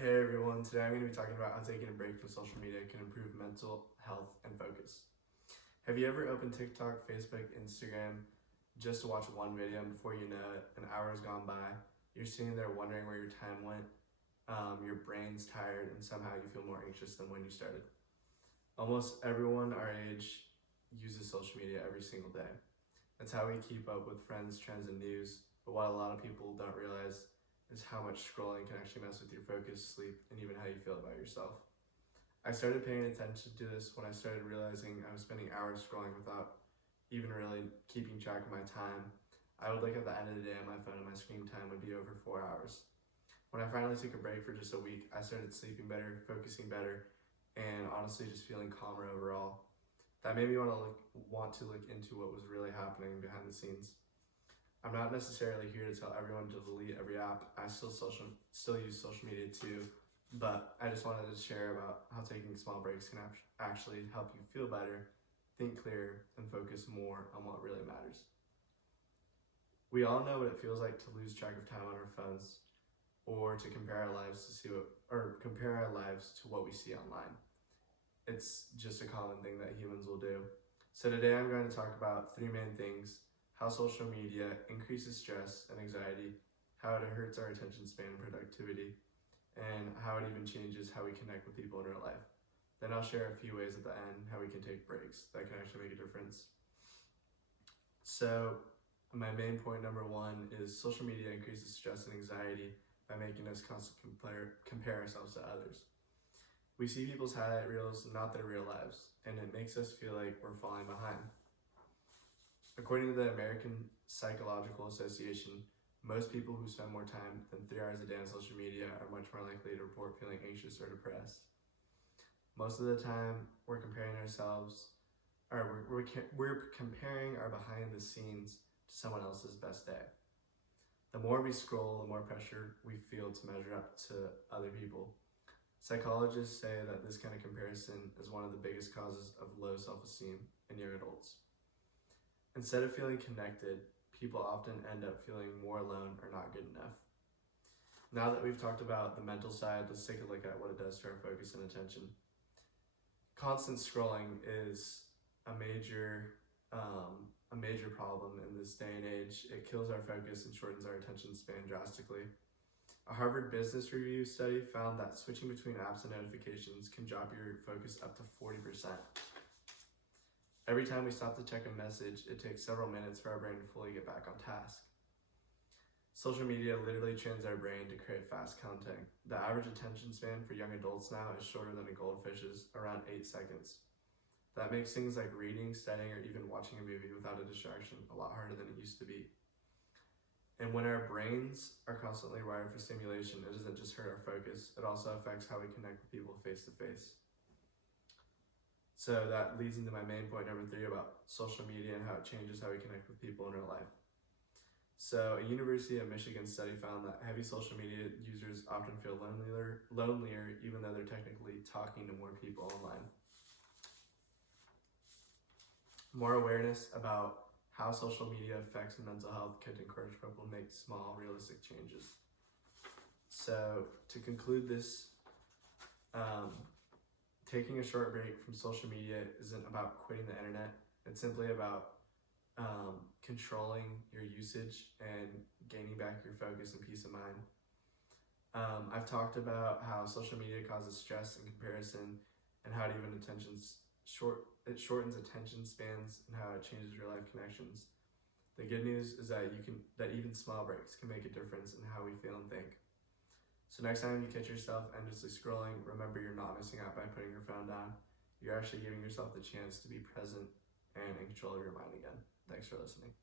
Hey everyone, today I'm going to be talking about how taking a break from social media can improve mental health and focus. Have you ever opened TikTok, Facebook, Instagram just to watch one video and before you know it, an hour has gone by, you're sitting there wondering where your time went, your brain's tired, and somehow you feel more anxious than when you started. Almost everyone our age uses social media every single day. That's how we keep up with friends, trends, and news, but what a lot of people don't realize is how much scrolling can actually mess with your focus, sleep, and even how you feel about yourself. I started paying attention to this when I started realizing I was spending hours scrolling without even really keeping track of my time. I would look at the end of the day on my phone and my screen time would be over 4 hours. When I finally took a break for just a week, I started sleeping better, focusing better, and honestly just feeling calmer overall. That made me want to look into what was really happening behind the scenes. I'm not necessarily here to tell everyone to delete every app. I still use social media too, but I just wanted to share about how taking small breaks can actually help you feel better, think clearer, and focus more on what really matters. We all know what it feels like to lose track of time on our phones, or to compare our lives to what we see online. It's just a common thing that humans will do. So today I'm going to talk about 3 main things: how social media increases stress and anxiety, how it hurts our attention span and productivity, and how it even changes how we connect with people in real life. Then I'll share a few ways at the end how we can take breaks that can actually make a difference. So my main point number 1 is social media increases stress and anxiety by making us constantly compare ourselves to others. We see people's highlight reels, not their real lives, and it makes us feel like we're falling behind. According to the American Psychological Association, most people who spend more time than 3 hours a day on social media are much more likely to report feeling anxious or depressed. Most of the time, we're comparing our behind the scenes to someone else's best day. The more we scroll, the more pressure we feel to measure up to other people. Psychologists say that this kind of comparison is one of the biggest causes of low self-esteem in young adults. Instead of feeling connected, people often end up feeling more alone or not good enough. Now that we've talked about the mental side, let's take a look at what it does to our focus and attention. Constant scrolling is a major problem in this day and age. It kills our focus and shortens our attention span drastically. A Harvard Business Review study found that switching between apps and notifications can drop your focus up to 40%. Every time we stop to check a message, it takes several minutes for our brain to fully get back on task. Social media literally trains our brain to create fast content. The average attention span for young adults now is shorter than a goldfish's, around 8 seconds. That makes things like reading, studying, or even watching a movie without a distraction a lot harder than it used to be. And when our brains are constantly wired for stimulation, it doesn't just hurt our focus, it also affects how we connect with people face to face. So that leads into my main point number 3 about social media and how it changes how we connect with people in real life. So a University of Michigan study found that heavy social media users often feel lonelier even though they're technically talking to more people online. More awareness about how social media affects mental health could encourage people to make small, realistic changes. So to conclude this, taking a short break from social media isn't about quitting the internet. It's simply about controlling your usage and gaining back your focus and peace of mind. I've talked about how social media causes stress and comparison, and how it shortens attention spans, and how it changes real life connections. The good news is that even small breaks can make a difference in how we feel and think. So next time you catch yourself endlessly scrolling, remember you're not missing out by putting your phone down. You're actually giving yourself the chance to be present and in control of your mind again. Thanks for listening.